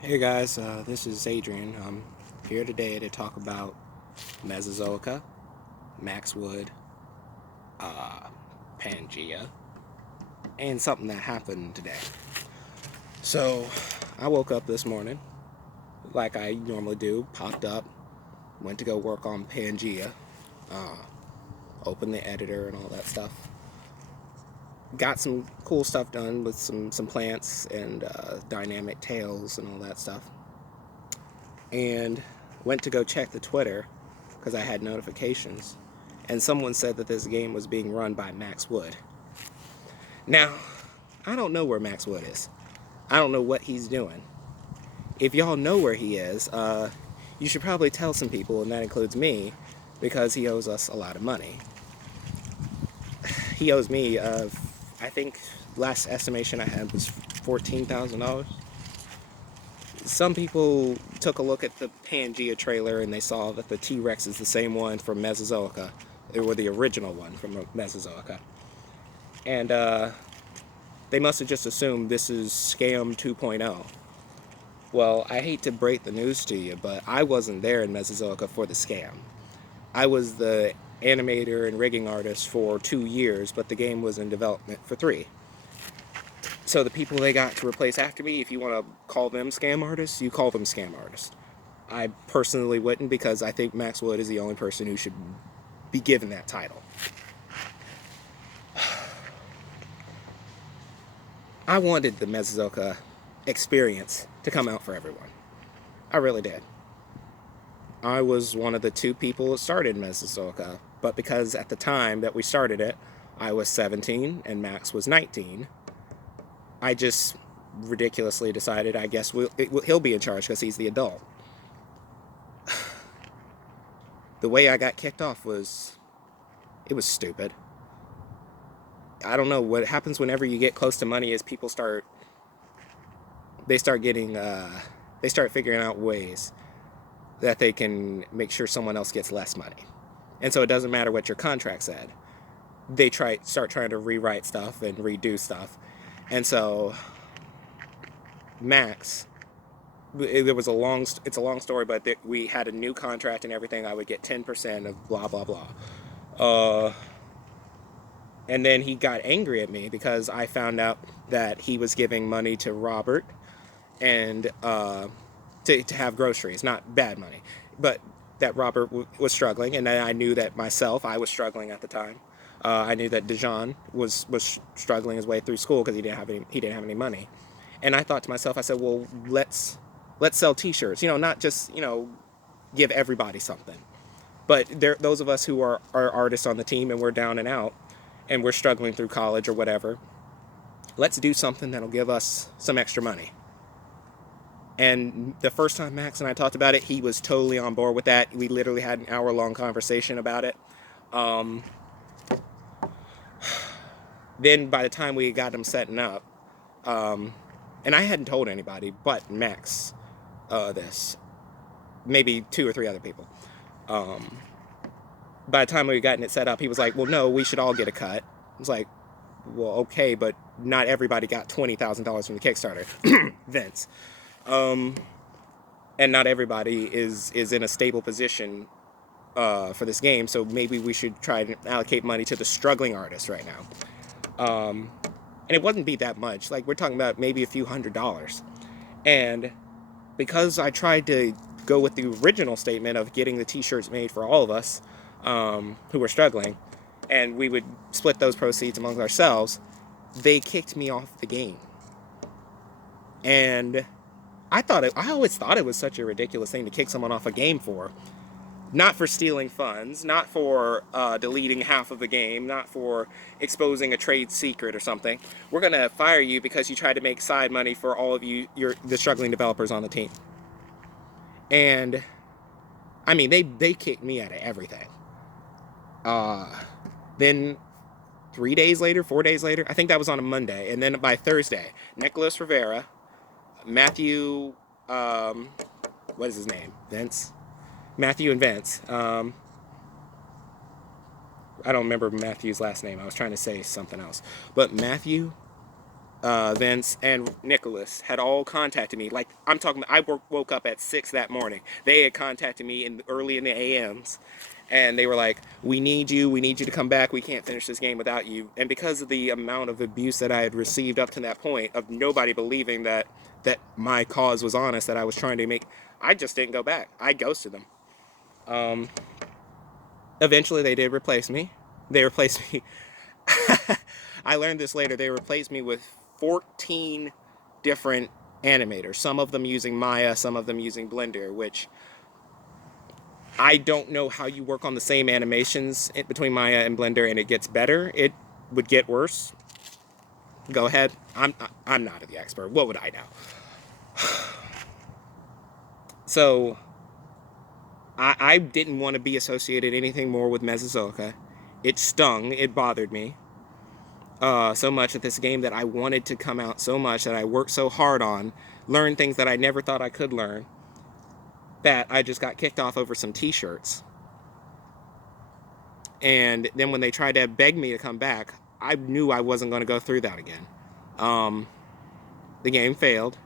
Hey guys, this is Adrian. I'm here today to talk about Mesozoica, Maxwood, uh, Pangea, and something that happened today. So, I woke up this morning, like I normally do, popped up, went to go work on Pangea, uh, opened the editor and all that stuff. Got some cool stuff done with some plants and dynamic tails and all that stuff. And went to go check the Twitter because I had notifications, and someone said that this game was being run by Max Wood. Now, I don't know where Max Wood is. I don't know what he's doing. If y'all know where he is, you should probably tell some people, and that includes me, because he owes us a lot of money. He owes me, I think, last estimation I had was $14,000. Some people took a look at the Pangea trailer and they saw that the T-Rex is the same one from Mesozoica, or the original one from Mesozoica. And they must have just assumed this is Scam 2.0. Well, I hate to break the news to you, but I wasn't there in Mesozoica for the scam. I was the animator and rigging artist for 2 years, but the game was in development for 3. So the people they got to replace after me, if you want to call them scam artists, you call them scam artists. I personally wouldn't, because I think Max Wood is the only person who should be given that title. I wanted the Mesozoica experience to come out for everyone. I really did. I was one of the 2 people that started Mesozoica, but because at the time that we started it, I was 17 and Max was 19, I just ridiculously decided, I guess he'll be in charge because he's the adult. The way I got kicked off it was stupid. I don't know what happens whenever you get close to money is people start getting they start figuring out ways that they can make sure someone else gets less money. And so it doesn't matter what your contract said. They start trying to rewrite stuff and redo stuff. And so Max, it's a long story, but we had a new contract and everything. I would get 10% of blah blah blah. Uh, and then he got angry at me because I found out that he was giving money to Robert and to have groceries, not bad money, but that Robert was struggling, and then I knew that myself, I was struggling at the time. I knew that Dijon was struggling his way through school because he didn't have any money, and I thought to myself, I said, well, let's sell T-shirts, not just give everybody something, but those of us who are artists on the team and we're down and out, and we're struggling through college or whatever. Let's do something that'll give us some extra money. And the first time Max and I talked about it, he was totally on board with that. We literally had an hour-long conversation about it. Then by the time we got him setting up, and I hadn't told anybody but Max this, maybe 2 or 3 other people. By the time we got it set up, he was like, well, no, we should all get a cut. I was like, well, okay, but not everybody got $20,000 from the Kickstarter. Vince. And not everybody is in a stable position for this game, so maybe we should try to allocate money to the struggling artists right now. And it wouldn't be that much. Like, we're talking about maybe a few $100s. And because I tried to go with the original statement of getting the T-shirts made for all of us who were struggling, and we would split those proceeds among ourselves, they kicked me off the game. And I always thought it was such a ridiculous thing to kick someone off a game for. Not for stealing funds, not for deleting half of the game, not for exposing a trade secret or something. We're gonna fire you because you tried to make side money for all of the struggling developers on the team. And I mean, they kicked me out of everything. Then 3 days later, 4 days later, I think that was on a Monday, and then by Thursday, Nicholas Rivera, Matthew, what is his name? Vince? Matthew and Vince. I don't remember Matthew's last name. I was trying to say something else. But Matthew Vince, and Nicholas had all contacted me. Like, I'm talking, woke up at 6 that morning. They had contacted me early in the AMs, and they were like, we need you to come back, we can't finish this game without you. And because of the amount of abuse that I had received up to that point, of nobody believing that my cause was honest, that I was trying to make, I just didn't go back. I ghosted them. Eventually they did replace me. They replaced me. I learned this later. They replaced me with 14 different animators. Some of them using Maya, some of them using Blender, which I don't know how you work on the same animations between Maya and Blender and it gets better. It would get worse. Go ahead. I'm not the expert. What would I know? So I didn't want to be associated anything more with Mesozoica. It stung. It bothered me. So much that this game that I wanted to come out so much, that I worked so hard on, learned things that I never thought I could learn, that I just got kicked off over some t-shirts. And then when they tried to beg me to come back, I knew I wasn't going to go through that again. The game failed.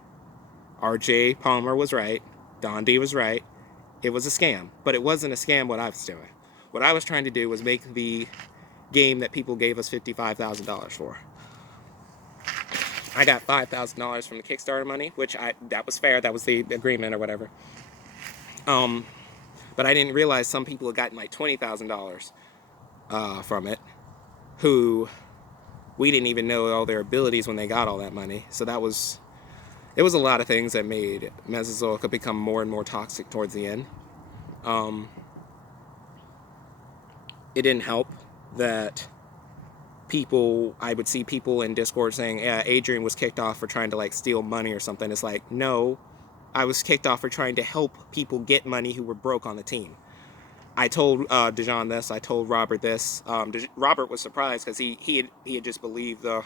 RJ Palmer was right. Don D was right. It was a scam. But it wasn't a scam what I was doing. What I was trying to do was make the game that people gave us $55,000 for. I got $5,000 from the Kickstarter money, which that was fair. That was the agreement or whatever. But I didn't realize some people had gotten like $20,000 from it, who we didn't even know all their abilities when they got all that money. So it was a lot of things that made Mesozoica become more and more toxic towards the end. It didn't help that I would see people in Discord saying, yeah, Adrian was kicked off for trying to like steal money or something. It's like, no, I was kicked off for trying to help people get money who were broke on the team. I told Dejan this. I told Robert this. Robert was surprised because he had just believed the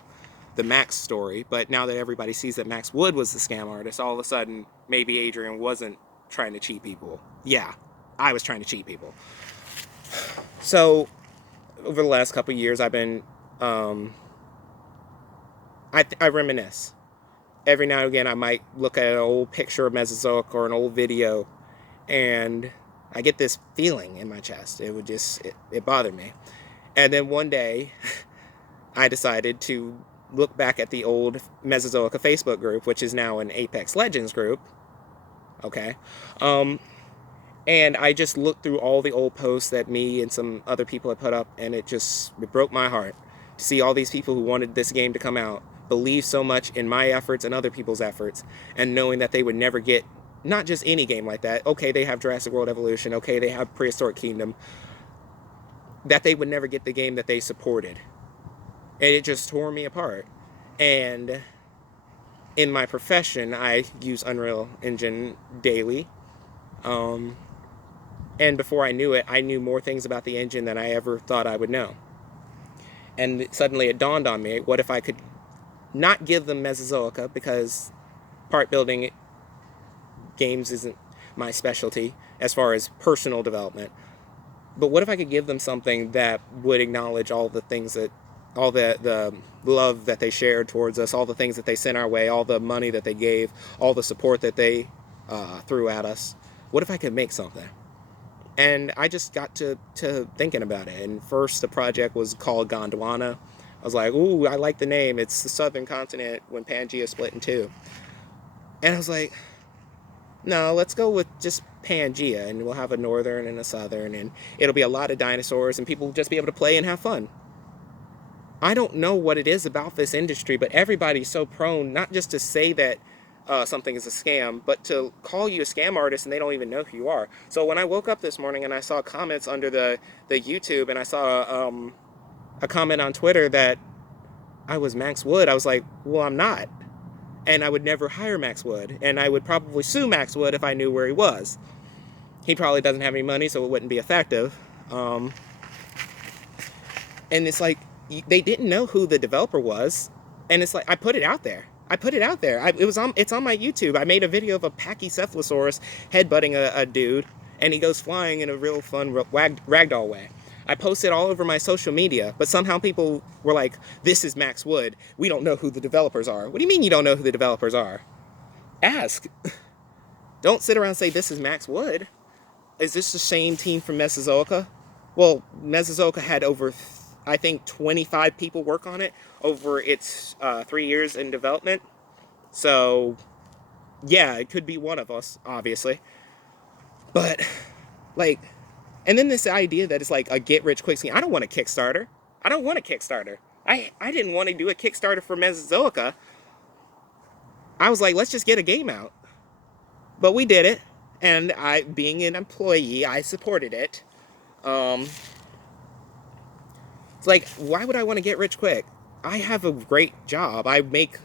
Max story. But now that everybody sees that Max Wood was the scam artist, all of a sudden maybe Adrian wasn't trying to cheat people. Yeah, I was trying to cheat people. So over the last couple of years, I've been I reminisce. Every now and again, I might look at an old picture of Mesozoic or an old video, and I get this feeling in my chest. It would it bothered me. And then one day, I decided to look back at the old Mesozoica Facebook group, which is now an Apex Legends group. Okay. And I just looked through all the old posts that me and some other people had put up, and it broke my heart to see all these people who wanted this game to come out believe so much in my efforts and other people's efforts, and knowing that they would never get not just any game like that. Okay, they have Jurassic World Evolution. Okay, they have Prehistoric Kingdom. That they would never get the game that they supported. And it just tore me apart. And in my profession, I use Unreal Engine daily. And before I knew it, I knew more things about the engine than I ever thought I would know. And suddenly it dawned on me, what if I could not give them Mesozoica, because part building games isn't my specialty as far as personal development. But what if I could give them something that would acknowledge all the things that, all the love that they shared towards us, all the things that they sent our way, all the money that they gave, all the support that they threw at us. What if I could make something? And I just got to thinking about it. And first the project was called Gondwana. I was like, ooh, I like the name. It's the southern continent when Pangea split in two. And I was like, no, let's go with just Pangea, and we'll have a northern and a southern, and it'll be a lot of dinosaurs, and people will just be able to play and have fun. I don't know what it is about this industry, but everybody's so prone not just to say that something is a scam, but to call you a scam artist and they don't even know who you are. So when I woke up this morning and I saw comments under the YouTube, and I saw a comment on Twitter that I was Max Wood, I was like, well, I'm not. And I would never hire Max Wood, and I would probably sue Max Wood if I knew where he was. He probably doesn't have any money, so it wouldn't be effective. And it's like, they didn't know who the developer was, and it's like, I put it out there. It's on my YouTube. I made a video of a Pachycephalosaurus headbutting a dude, and he goes flying in a real fun ragdoll way. I posted all over my social media, but somehow people were like, this is Max Wood. We don't know who the developers are. What do you mean you don't know who the developers are? Ask. Don't sit around and say, this is Max Wood. Is this the same team from Mesozoica? Well, Mesozoica had over, I think, 25 people work on it over its 3 years in development. So, yeah, it could be one of us, obviously. But, like, and then this idea that it's like a get-rich-quick scheme. I don't want a Kickstarter. I don't want a Kickstarter. I didn't want to do a Kickstarter for Mesozoica. I was like, let's just get a game out. But we did it. And I, being an employee, I supported it. It's like, why would I want to get rich quick? I have a great job. I make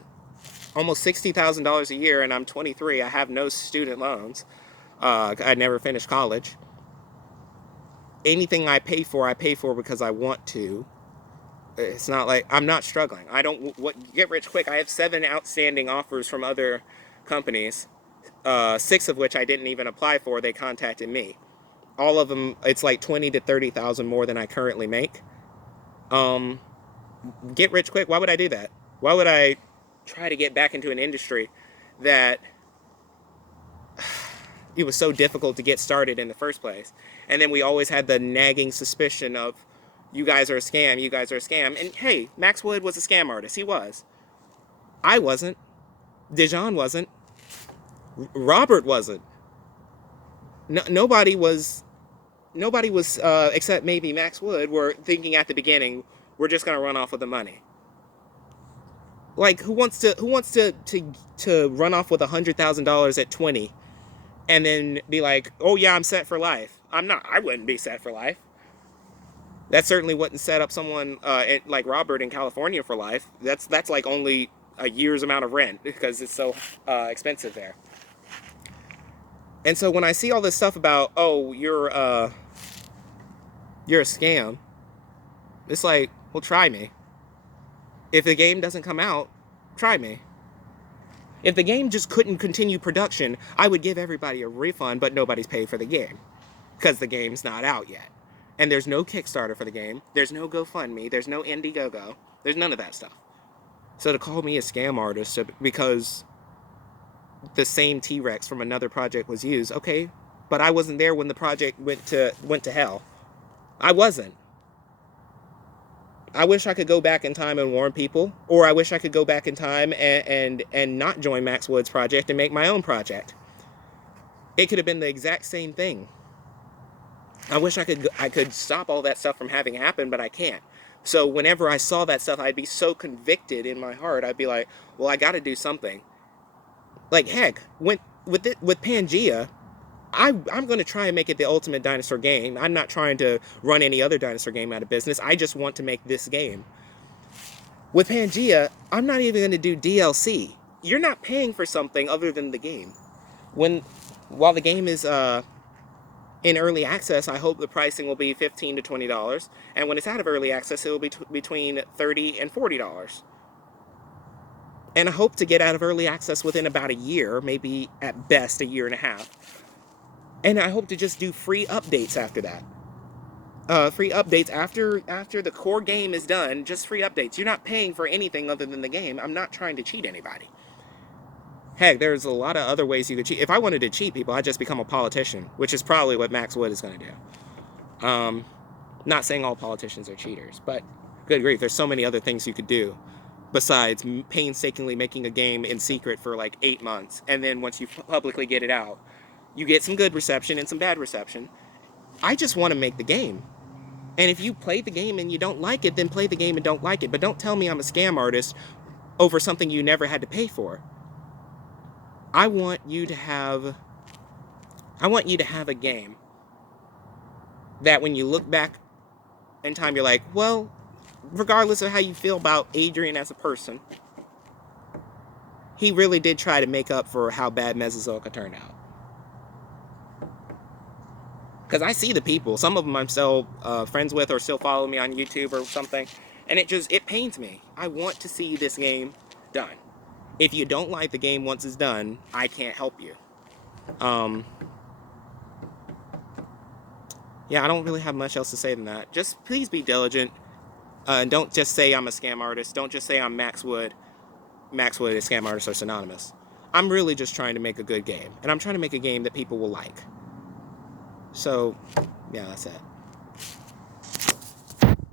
almost $60,000 a year, and I'm 23. I have no student loans. I never finished college. Anything I pay for because I want to. It's not like I'm not struggling. I don't get rich quick. I have 7 outstanding offers from other companies, 6 of which I didn't even apply for. They contacted me. All of them, it's like 20 to 30,000 more than I currently make. Get rich quick. Why would I do that? Why would I try to get back into an industry that it was so difficult to get started in the first place? And then we always had the nagging suspicion of, you guys are a scam, you guys are a scam. And hey, Max Wood was a scam artist. He was. I wasn't. Dijon wasn't. Robert wasn't. Nobody was, except maybe Max Wood, were thinking at the beginning, we're just going to run off with the money. Like, who wants to run off with $100,000 at 20 and then be like, oh yeah, I'm set for life? I'm not. I wouldn't be set for life. That certainly wouldn't set up someone like Robert in California for life. That's like only a year's amount of rent because it's so expensive there. And so when I see all this stuff about, oh, you're a scam, it's like, well, try me. If the game doesn't come out, try me. If the game just couldn't continue production, I would give everybody a refund, but nobody's paid for the game because the game's not out yet. And there's no Kickstarter for the game. There's no GoFundMe. There's no Indiegogo. There's none of that stuff. So to call me a scam artist because the same T-Rex from another project was used, okay, but I wasn't there when the project went to hell. I wasn't. I wish I could go back in time and warn people, or I wish I could go back in time and not join Max Wood's project and make my own project. It could have been the exact same thing. I wish I could stop all that stuff from having happened, but I can't. So whenever I saw that stuff, I'd be so convicted in my heart. I'd be like, well, I got to do something. Like, heck, with Pangea, I'm going to try and make it the ultimate dinosaur game. I'm not trying to run any other dinosaur game out of business. I just want to make this game. With Pangea, I'm not even going to do DLC. You're not paying for something other than the game. While the game is in early access, I hope the pricing will be $15 to $20. And when it's out of early access, it will be between $30 and $40. And I hope to get out of early access within about a year, maybe at best a year and a half. And I hope to just do free updates after that. Free updates after the core game is done, just free updates. You're not paying for anything other than the game. I'm not trying to cheat anybody. Heck, there's a lot of other ways you could cheat. If I wanted to cheat people, I'd just become a politician, which is probably what Max Wood is going to do. Not saying all politicians are cheaters, but good grief, there's so many other things you could do besides painstakingly making a game in secret for like 8 months, and then once you publicly get it out, you get some good reception and some bad reception. I just want to make the game. And if you play the game and you don't like it, then play the game and don't like it. But don't tell me I'm a scam artist over something you never had to pay for. I want you to have a game that when you look back in time, you're like, well, regardless of how you feel about Adrian as a person, he really did try to make up for how bad Mesozoica turned out. Because I see the people. Some of them I'm still friends with or still follow me on YouTube or something. And it pains me. I want to see this game done. If you don't like the game once it's done, I can't help you. yeah, I don't really have much else to say than that. Just please be diligent. And don't just say I'm a scam artist. Don't just say I'm Max Wood. Max Wood and scam artists are synonymous. I'm really just trying to make a good game. And I'm trying to make a game that people will like. So, yeah, that's it.